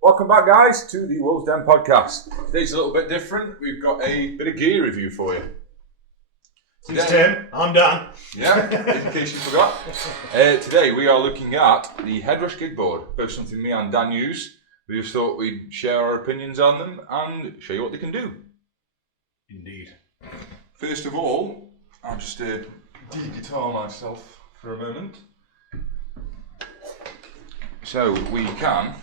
Welcome back, guys, to the Wolves Den podcast. Today's a little bit different. We've got a bit of gear review for you. It's Tim. I'm Dan. Yeah, in case you forgot. Today we are looking at the Headrush Gigboard, both something me and Dan use. We just thought we'd share our opinions on them and show you what they can do. Indeed. First of all, I'll just de-guitar myself for a moment. So we can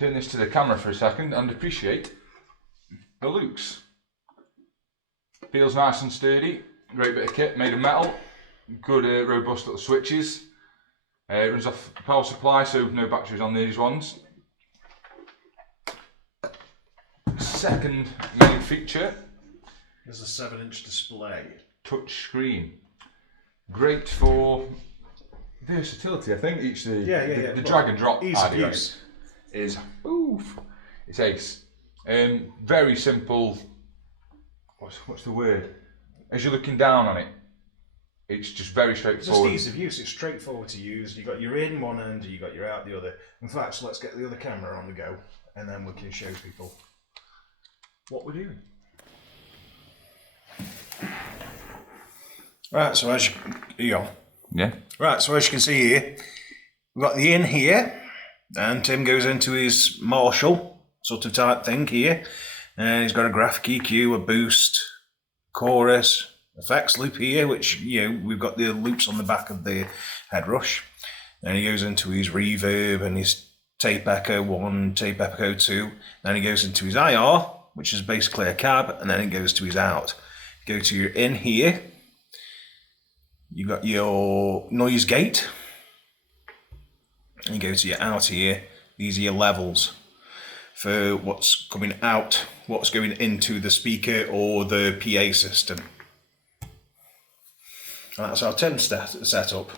turn this to the camera for a second and appreciate the looks. Feels nice and sturdy, great bit of kit, made of metal, good robust little switches. It runs off power supply, so no batteries on these ones. Second main feature. There's a 7-inch display. Touch screen. Great for versatility, I think. The drag and drop ease of use is it's ace. Very simple. What's the word? As you're looking down on it, it's just very straightforward. Just ease of use. It's straightforward to use. You got your in one end, you got your out the other. In fact, so let's get the other camera on the go, and then we can show people what we're doing. Right. So as you can see here, we've got the in here, and Tim goes into his Marshall sort of type thing here, and he's got a graphic EQ, a boost, chorus, effects loop here, which we've got the loops on the back of the Headrush. Then he goes into his reverb and his tape echo 1, tape echo 2. Then he goes into his IR, which is basically a cab, and then it goes to his out. Go to your in here. You've got your noise gate. And you go to your out here. These are your levels for what's coming out, what's going into the speaker or the PA system. And that's our Tim's setup.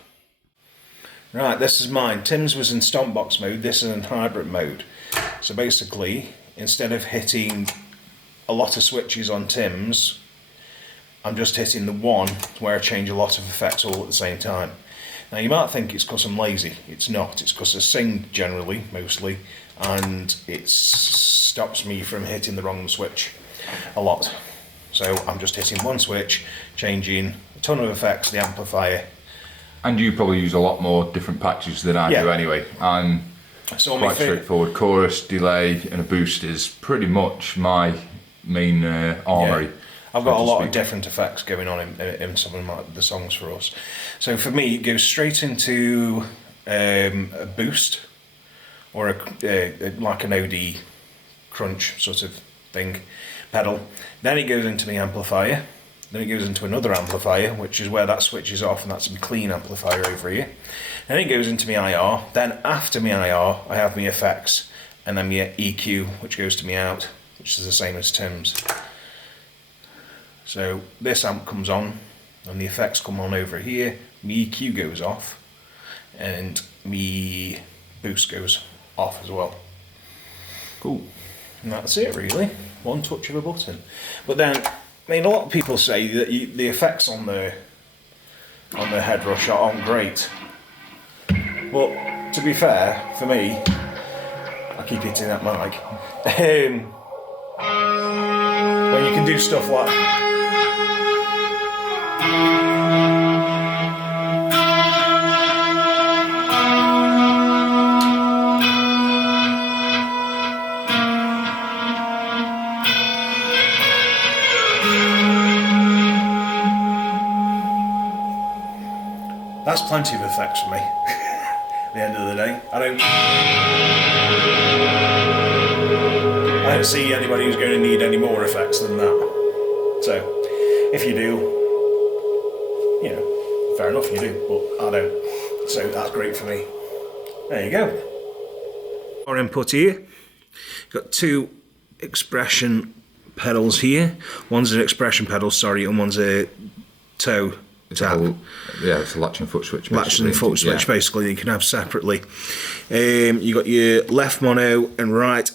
Right, this is mine. Tim's was in Stompbox mode, this is in hybrid mode. So basically, instead of hitting a lot of switches on Tim's, I'm just hitting the one where I change a lot of effects all at the same time. Now you might think it's because I'm lazy. It's not. It's because I sing generally, mostly, and it stops me from hitting the wrong switch a lot. So I'm just hitting one switch, changing a ton of effects, the amplifier. And you probably use a lot more different patches than I do anyway. I'm quite straightforward. Chorus, delay, and a boost is pretty much my main armory. Yeah. I've got a lot of different effects going on in some of the songs for us. So for me, it goes straight into a boost or like an OD crunch sort of thing, pedal. Then it goes into my amplifier. Then it goes into another amplifier, which is where that switches off, and that's a clean amplifier over here. Then it goes into my IR. Then after my IR, I have my effects, and then my EQ, which goes to my out, which is the same as Tim's. So this amp comes on, and the effects come on over here. My EQ goes off, and my boost goes off as well. Cool. And that's it, really. One touch of a button. But then, I mean, a lot of people say that the effects on the Headrush aren't great. But to be fair, for me, I keep hitting that mic. When you can do stuff like that's plenty of effects for me. At the end of the day, I don't see anybody who's going to need any more effects than that. So, if you do, fair enough, you do, but I don't. So that's great for me. There you go. Our input here, got two expression pedals here. One's an expression pedal, sorry, and one's a toe tap. Yeah, it's a latch and foot switch. Latch and foot switch, basically, you can have separately. You got your left mono and right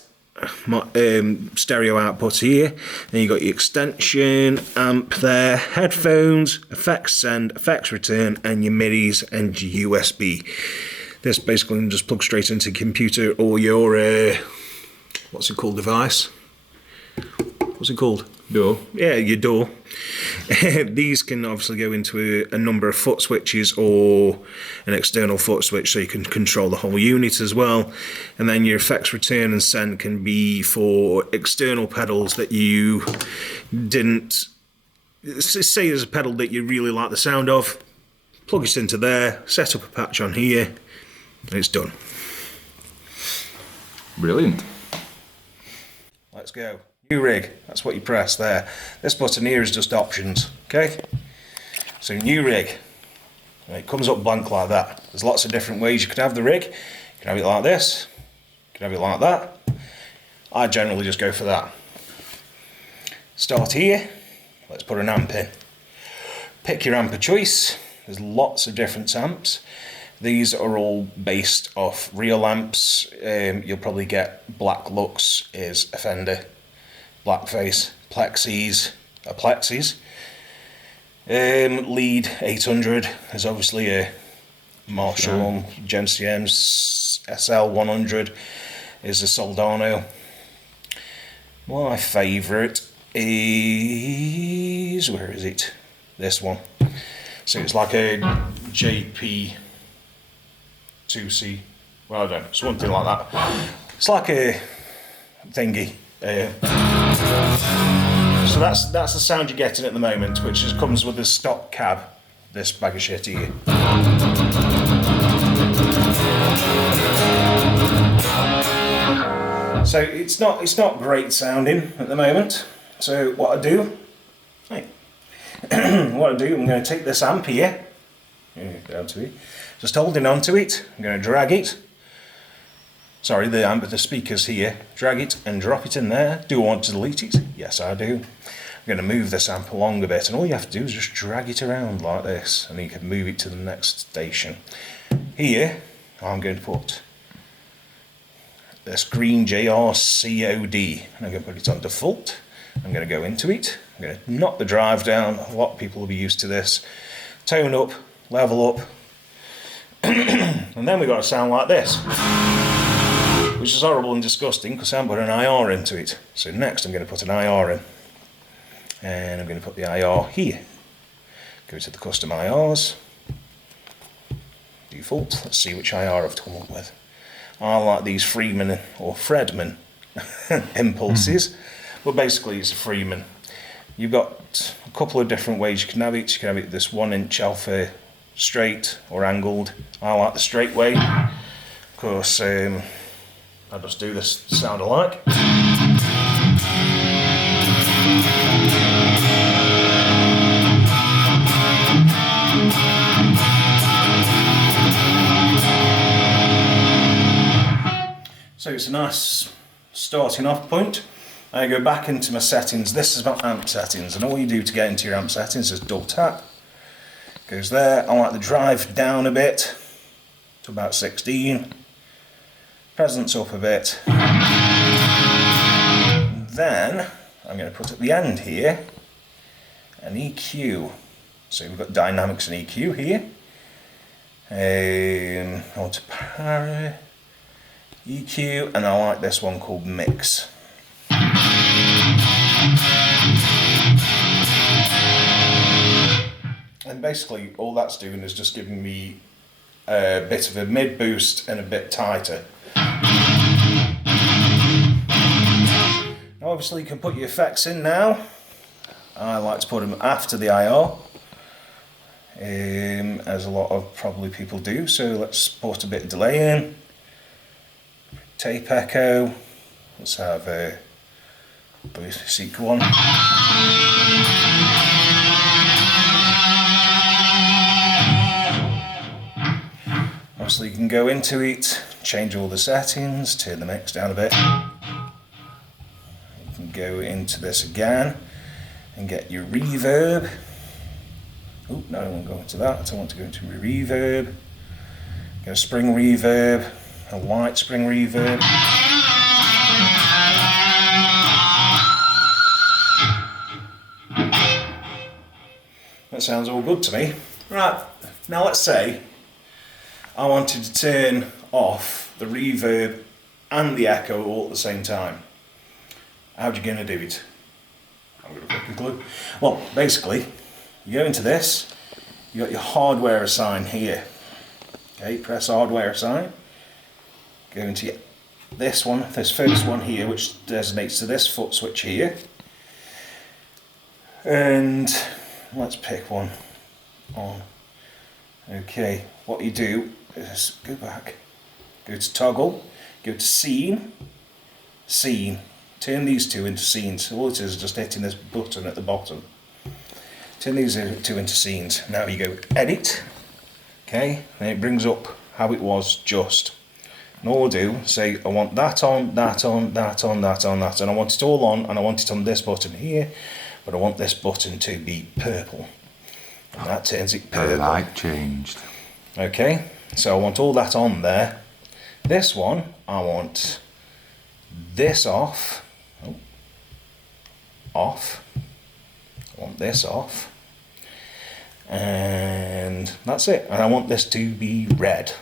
stereo output here. Then you got your extension amp there, headphones, effects send, effects return, and your MIDIs and your USB. This basically can just plug straight into your computer or your what's it called device? What's it called? Door. Yeah, your door. These can obviously go into a number of foot switches or an external foot switch, so you can control the whole unit as well. And then your effects return and send can be for external pedals that you didn't... Say there's a pedal that you really like the sound of, plug it into there, set up a patch on here, and it's done. Brilliant. Let's go. New rig, that's what you press there. This button here is just options, okay? So new rig, and it comes up blank like that. There's lots of different ways you could have the rig. You can have it like this, you can have it like that. I generally just go for that. Start here, let's put an amp in. Pick your amp of choice, there's lots of different amps. These are all based off real amps. You'll probably get Black Lux is a Fender. Blackface, Plexis, Lead 800 is obviously a Marshall, Gen CM's SL100 is a Soldano. My favourite is, where is it? This one. So it's like a JP 2C, well I don't know, something like that. It's like a thingy. So that's the sound you're getting at the moment, which just comes with the stock cab, this bag of shit here. So it's not great sounding at the moment. So what I do, I'm going to take this amp here, down to it, just holding onto it, I'm going to drag it. Sorry, the amp, the speakers here, drag it and drop it in there. Do I want to delete it? Yes, I do. I'm going to move this amp along a bit, and all you have to do is just drag it around like this, and then you can move it to the next station. Here, I'm going to put this green JR COD, and I'm going to put it on default. I'm going to go into it. I'm going to knock the drive down. A lot of people will be used to this. Tone up, level up, and then we've got a sound like this, which is horrible and disgusting because I haven't put an IR into it. So next I'm going to put an IR in. And I'm going to put the IR here. Go to the custom IRs. Default. Let's see which IR I've come up with. I like these Freeman or Fredman impulses. But basically it's a Freeman. You've got a couple of different ways you can have it. You can have it this 1-inch alpha straight or angled. I like the straight way. Of course, I'll just do this sound alike. So it's a nice starting off point. I go back into my settings. This is my amp settings, and all you do to get into your amp settings is double tap. Goes there. I like the drive down a bit to about 16. Presence up a bit. Then I'm going to put at the end here an EQ. So we've got dynamics and EQ here. I want to para EQ, and I like this one called Mix. And basically all that's doing is just giving me a bit of a mid boost and a bit tighter. Now obviously you can put your effects in now. I like to put them after the IR, as a lot of probably people do. So let's put a bit of delay in, tape echo. Let's have a basic one. Obviously you can go into it, change all the settings, turn the mix down a bit. You can go into into this again and get your reverb. Oh, no, I don't want to go into that. I want to go into my reverb. Get a spring reverb, a light spring reverb. That sounds all good to me. Right, now let's say I wanted to turn off the reverb and the echo all at the same time. How are you going to do it? I've got a fucking clue. Well, basically, you go into this, you got your hardware assign here. Okay, press hardware assign. Go into this one, this first one here, which designates to this foot switch here. And let's pick one on. Okay, what you do is go back, go to toggle, go to scene, scene. Turn these two into scenes. All it is just hitting this button at the bottom. Turn these two into scenes. Now you go edit. Okay, and it brings up how it was just. And all I do is say I want that on, that on, that on, that on, that, and I want it all on, and I want it on this button here, but I want this button to be purple. And that turns it purple. The light changed. Okay, so I want all that on there. This one, I want this off. Oh, off. I want this off. And that's it. And I want this to be red.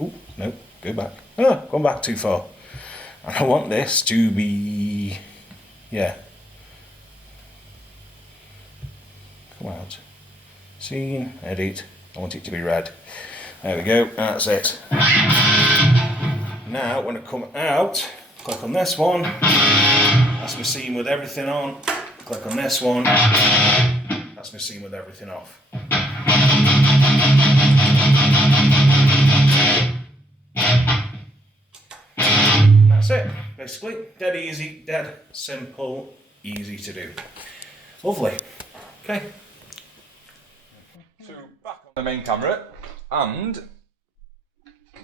Oh, no, go back. Ah, gone back too far. And I want this to be, yeah. Come out. Scene, edit. I want it to be red. There we go, that's it. Now, when I come out, click on this one. That's my scene with everything on. Click on this one. That's my scene with everything off. That's it, basically. Dead easy, dead simple, easy to do. Lovely. Okay. So back on the main camera, and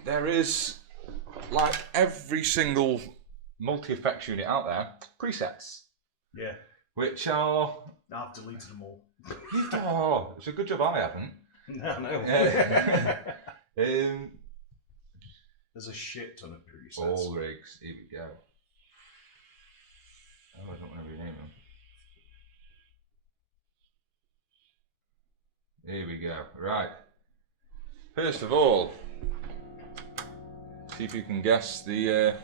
there is, like every single multi-effects unit out there, presets. Yeah. Which are... I've deleted them all. Oh, it's a good job I haven't. No. There's a shit ton of presets. All rigs, here we go. Oh, I don't want to rename them. Here we go. Right. First of all, see if you can guess the.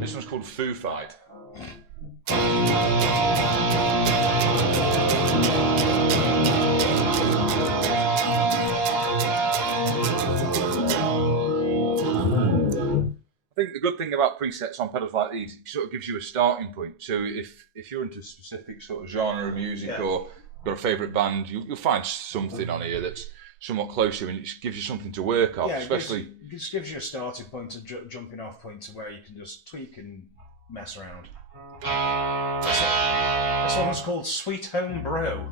This one's called Foo Fight. I think the good thing about presets on pedals like these, it sort of gives you a starting point. So if you're into a specific sort of genre of music or got a favourite band, you'll find something on here that's somewhat closer, and it just gives you something to work off. Yeah, especially it just gives you a starting point, a jumping off point to where you can just tweak and mess around. This one's called Sweet Home Bro.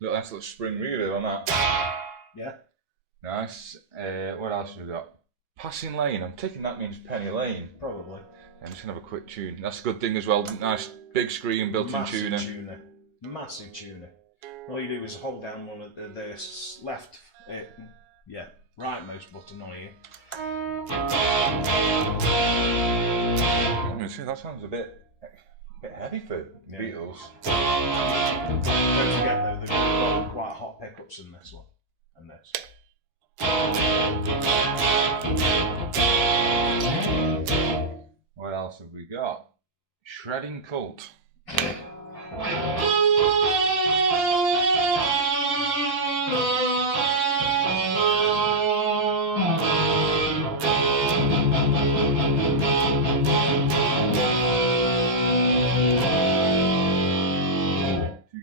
Look, that's a little spring reverb on that. Yeah. Nice. What else have we got? Passing Lane. I'm taking that means Penny Lane. Probably. I'm just gonna have a quick tune. That's a good thing as well. Nice big screen, built-in tuner. Massive tuner. All you do is hold down one of the left, rightmost button on here. Let me see. That sounds a bit heavy for Beatles. Don't forget though, they've got quite hot pickups in this one and this. What else have we got? Shredding Cult.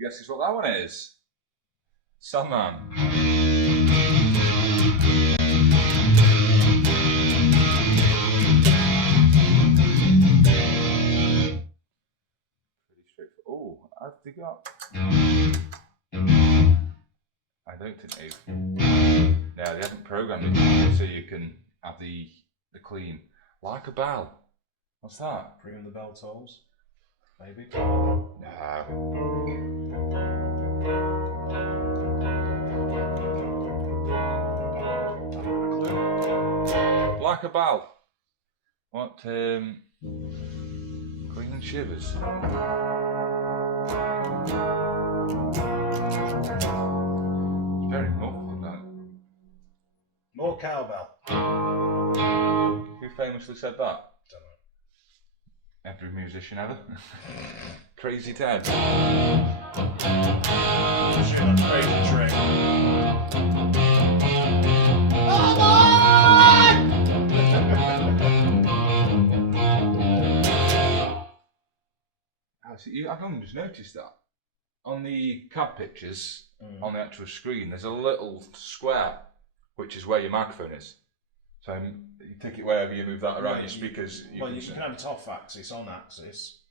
Guess what that one is? Sandman. Oh, have they got? I don't think they've. No, they haven't programmed it so you can have the clean. Like a bell. What's that? Bring the bell tolls. Maybe. No. Like a bell. What? Clean and shivers. It's very muffled, that. More cowbell. Who famously said that? Don't know. Every musician ever. Crazy Ted. Pushing on crazy train. I've only just noticed that. On the cab pictures, on the actual screen, there's a little square, which is where your microphone is. So you take it wherever you move that around your speakers. You can have it off axis, on axis.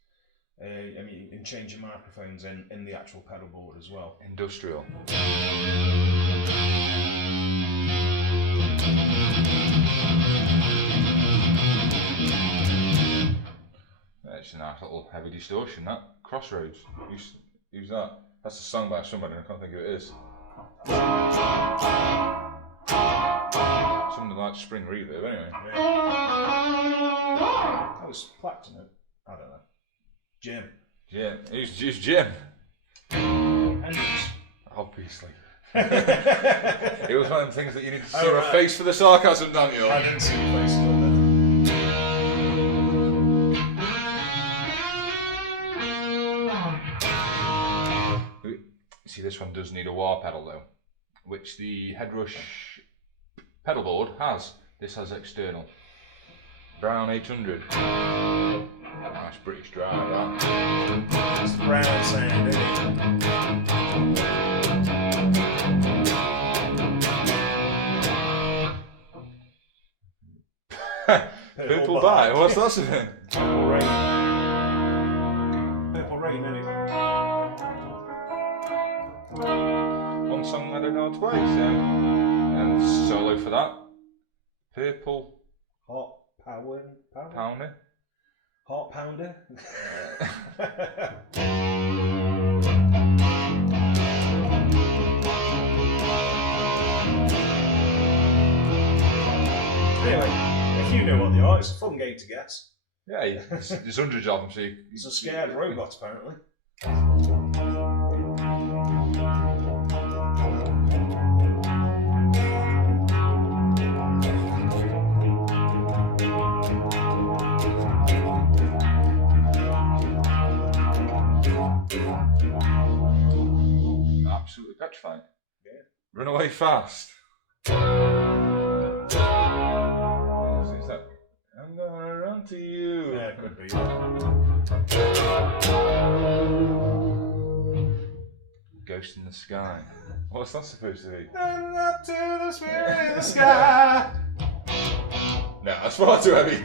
I mean, you can change your microphones in the actual pedal board as well. Industrial. It's a nice little heavy distortion, that. Crossroads. Who's that? That's a song by somebody, I can't think who it is. Something like Spring Reverb, anyway. Yeah. That was Clapton, I don't know. Jim. Jim. Who's Jim? Hendrix. Obviously. It was one of the things that you need to see a face for the sarcasm, don't you? I didn't see your face till then. See, this one does need a wah pedal though, which the Headrush pedal board has. This has external. Brown 800. Nice British dry, that. It's the brown sound, isn't it? Purple Bite, what's that something? Purple Rain. Purple Rain, isn't it? One song I don't know how to play, so. And solo for that. Purple. Hot Pounder? Pounder. Heart Pounder? Anyway, if you know what they are, it's a fun game to guess. Yeah, there's hundreds of them, so It's a scared robot, apparently. Absolutely petrified. Yeah. Run away fast. Is that? I'm gonna run to you. Yeah, it could be. Ghost in the sky. What's that supposed to be? And up to the spirit in the sky. No, that's far too heavy.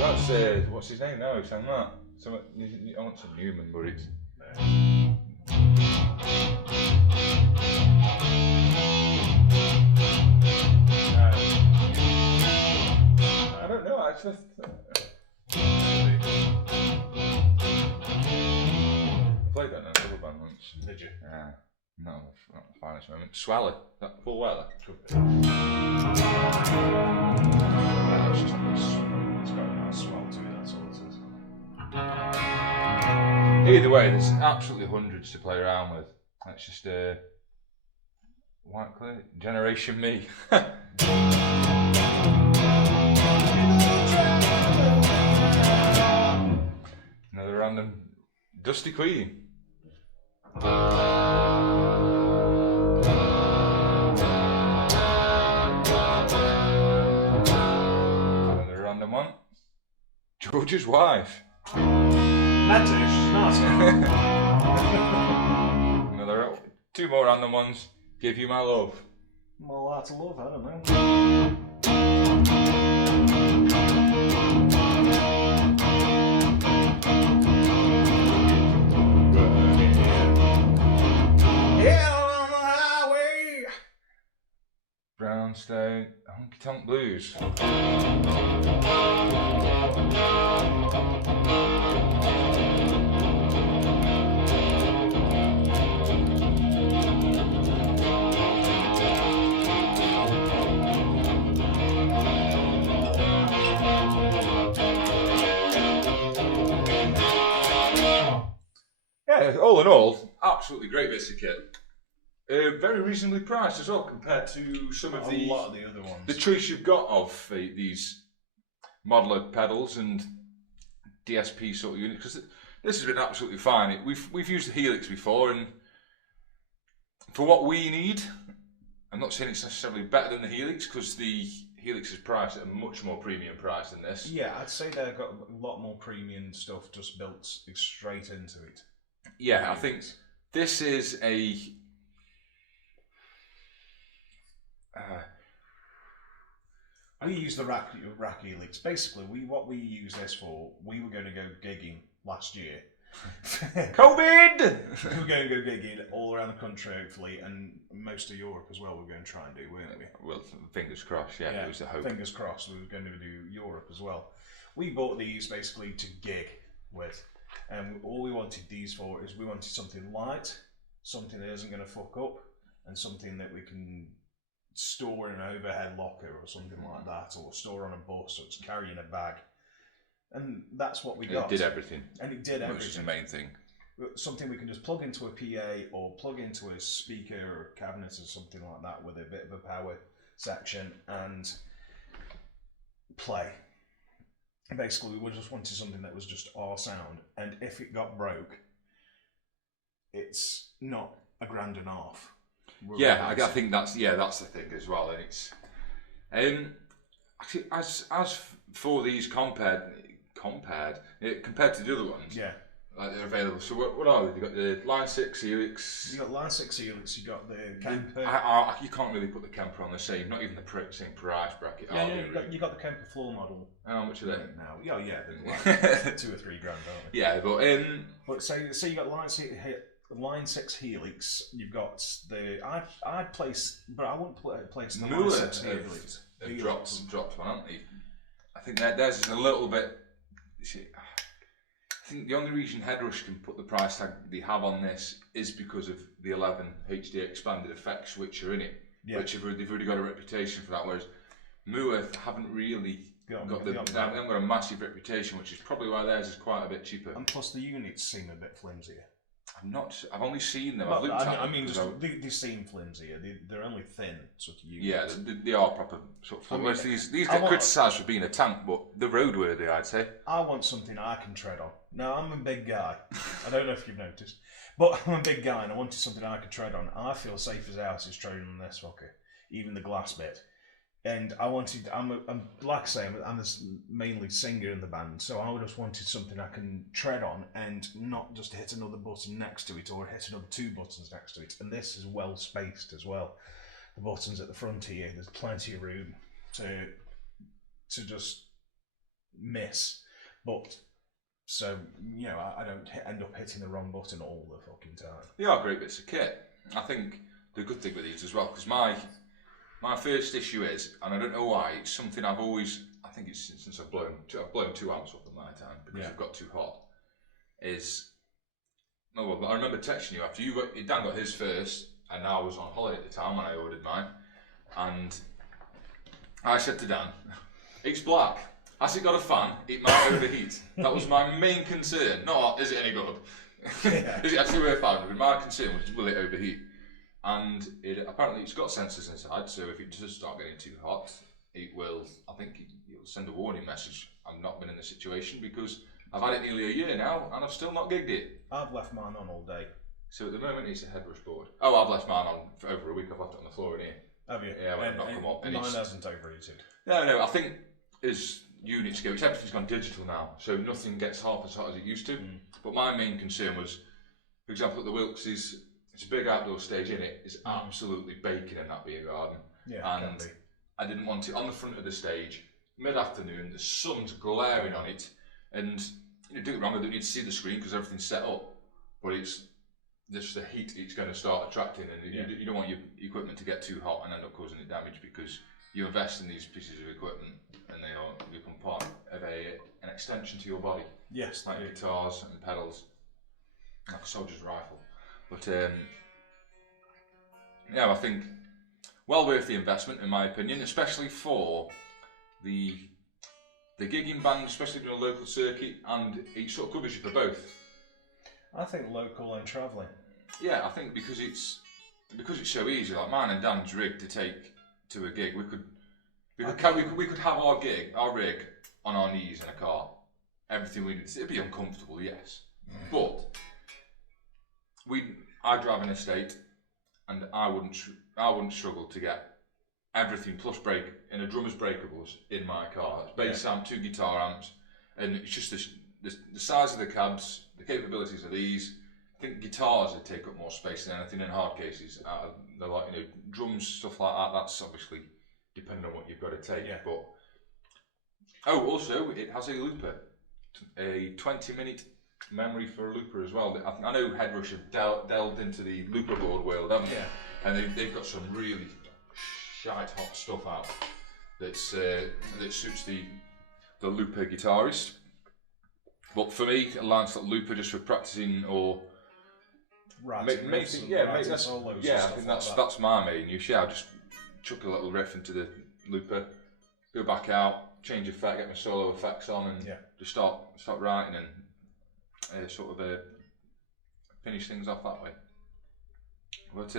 That's what's his name now? Who sang that? I want some Newman, but it's. I don't know. I just. I played that in a cover band once. Did you? Yeah. Not the finest moment. Swallow. That full weather. Could be. It's got a nice swell to it, that's all it is. Either way, there's absolutely hundreds to play around with. That's just white clay. Generation Me. Another random Dusty Queen. Another random one. George's Wife. That's it, nice. Another two more random ones. Give You My Love. More out of love, I don't know. Tank Blues. Yeah, all in all, absolutely great bits of kit. Very reasonably priced as well compared to some of a lot of the other ones. The choice you've got of these modeler pedals and DSP sort of units, because this has been absolutely fine. We've used the Helix before, and for what we need, I'm not saying it's necessarily better than the Helix, because the Helix is priced at a much more premium price than this. Yeah, I'd say they've got a lot more premium stuff just built straight into it. Yeah, I think this is a... we use the rack Helix. Basically, what we use this for, we were going to go gigging last year. COVID! We were going to go gigging all around the country, hopefully, and most of Europe as well. We're going to try and do, weren't we? Well, fingers crossed. Yeah, it was the hope. Fingers crossed. We were going to do Europe as well. We bought these basically to gig with, and all we wanted these for is we wanted something light, something that isn't going to fuck up, and something that we can store in an overhead locker or something like that, or store on a bus, or just carry in a bag. And that's what we got. It did everything. And it did everything. Which is the main thing. Something we can just plug into a PA or plug into a speaker or cabinet or something like that with a bit of a power section and play. Basically, we just wanted something that was just our sound. And if it got broke, it's not $1,500. Yeah, I think that's the thing as well, and it's actually as for these compared to the other ones, yeah, like they're available. So what are they? You got the Line 6 Helix. You got Line 6 Helix. You got the Kemper. You can't really put the Kemper on the same, not even the same price bracket. Yeah, you got the Kemper floor model. How much are they now? Yeah, they're like $2 or $3 grand, aren't they? Yeah, but so you got Line 6 Helix. You've got the I'd place, but I wouldn't place the Line 6 Helix. They've dropped one, haven't they? I think theirs is a little bit. I think the only reason Headrush can put the price tag they have on this is because of the 11 HD expanded effects which are in it, which they've already got a reputation for that. Whereas Muearth haven't really they haven't got a massive reputation, which is probably why theirs is quite a bit cheaper. And plus the units seem a bit flimsier. I've only seen them. Well, they seem flimsier. They're only thin sort of units. Yeah, they are proper sort of flimsy. Whereas these get criticised for being a tank, but they're roadworthy, I'd say. I want something I can tread on. Now, I'm a big guy. I don't know if you've noticed, but I'm a big guy and I wanted something I could tread on. I feel safe as houses treading on this fucker, even the glass bit. And I'm like I say, I'm this mainly singer in the band, so I just wanted something I can tread on and not just hit another button next to it or hit another 2 buttons next to it. And this is well spaced as well. The buttons at the front here, there's plenty of room to just miss. But so I don't end up hitting the wrong button all the fucking time. They are great bits of kit. I think the good thing with these as well, because my first issue is, and I don't know why, it's something I think it's since I've blown 2 amps up at my time because I've got too hot, I remember texting you after Dan got his first, and I was on holiday at the time when I ordered mine, and I said to Dan, it's black, has it got a fan? It might overheat. That was my main concern, not is it any good? Is it actually worth having? My concern was, will it overheat? And apparently it's got sensors inside, so if it does start getting too hot, it'll send a warning message. I've not been in the situation because I've had it nearly a year now and I've still not gigged it. I've left mine on all day. So at the moment it's a Headrush board. Oh, I've left mine on for over a week. I've left it on the floor in here. Have you? Yeah, when I've not come up. Mine hasn't overheated. No, I think as units go, everything's gone digital now, so nothing gets half as hot as it used to. But my main concern was, for example, at the Wilkes it's a big outdoor stage in it. It's absolutely baking in that beer garden. Yeah, and I didn't want it on the front of the stage, mid-afternoon, the sun's glaring on it, and don't get me wrong, I don't need to see the screen because everything's set up, but it's just the heat it's going to start attracting, and you don't want your equipment to get too hot and end up causing it damage because you invest in these pieces of equipment, and they become part of an extension to your body. Yes, like guitars and pedals, like a soldier's rifle. But yeah, I think well worth the investment, in my opinion, especially for the gigging band, especially in a local circuit, and it sort of covers you for both. I think local and travelling. Yeah, I think because it's so easy. Like mine and Dan's rig to take to a gig, we could have our rig on our knees in a car. Everything we need. It'd be uncomfortable, yes, but I drive an estate, and I wouldn't struggle to get everything plus brake in a drummer's breakables in my car. It's bass amp, 2 guitar amps, and it's just the size of the cabs, the capabilities of these. I think guitars would take up more space than anything in hard cases. They're like, drums, stuff like that. That's obviously depending on what you've got to take. Yeah. But also it has a looper, a 20-minute memory for a looper as well. I know Headrush have delved into the looper board world, haven't they? Yeah. And they've got some really shite hot stuff out that suits the looper guitarist. But for me, a Lancet looper just for practicing or I think that's my main use. Yeah, I just chuck a little riff into the looper, go back out, change effect, get my solo effects on, and just start writing and finish things off that way. But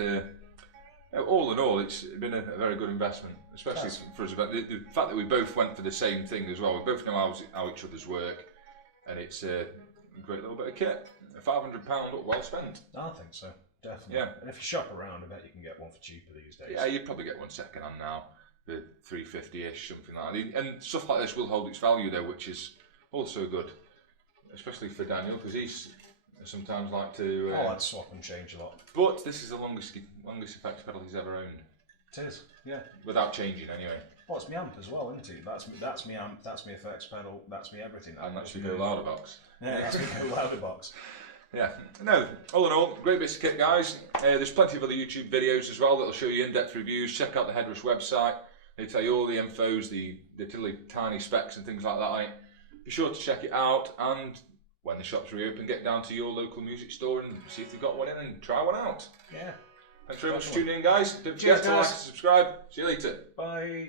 all in all, it's been a very good investment, especially for us. The fact that we both went for the same thing as well. We both know how each other's work, and it's a great little bit of kit. £500 well spent. I think so, definitely. Yeah. And if you shop around, I bet you can get one for cheaper these days. Yeah, you'd probably get one second hand now for $350-ish, something like that. And stuff like this will hold its value though, which is also good, especially for Daniel, because he's sometimes like to. I like to swap and change a lot. But this is the longest effects pedal he's ever owned. It is, yeah. Without changing, anyway. Well, it's my amp as well, isn't it? That's my amp, that's my effects pedal, that's my everything. And that's your Go Louder box. Yeah, that's my Go Louder box. Yeah. No, all in all, great bits of kit, guys. There's plenty of other YouTube videos as well that'll show you in-depth reviews. Check out the Headrush website. They tell you all the infos, the tiny specs and things like that. Be sure to check it out, and when the shops reopen, get down to your local music store and see if they've got one in and try one out. Yeah. Thanks very much for tuning in, guys. Don't forget to like and subscribe. See you later. Bye.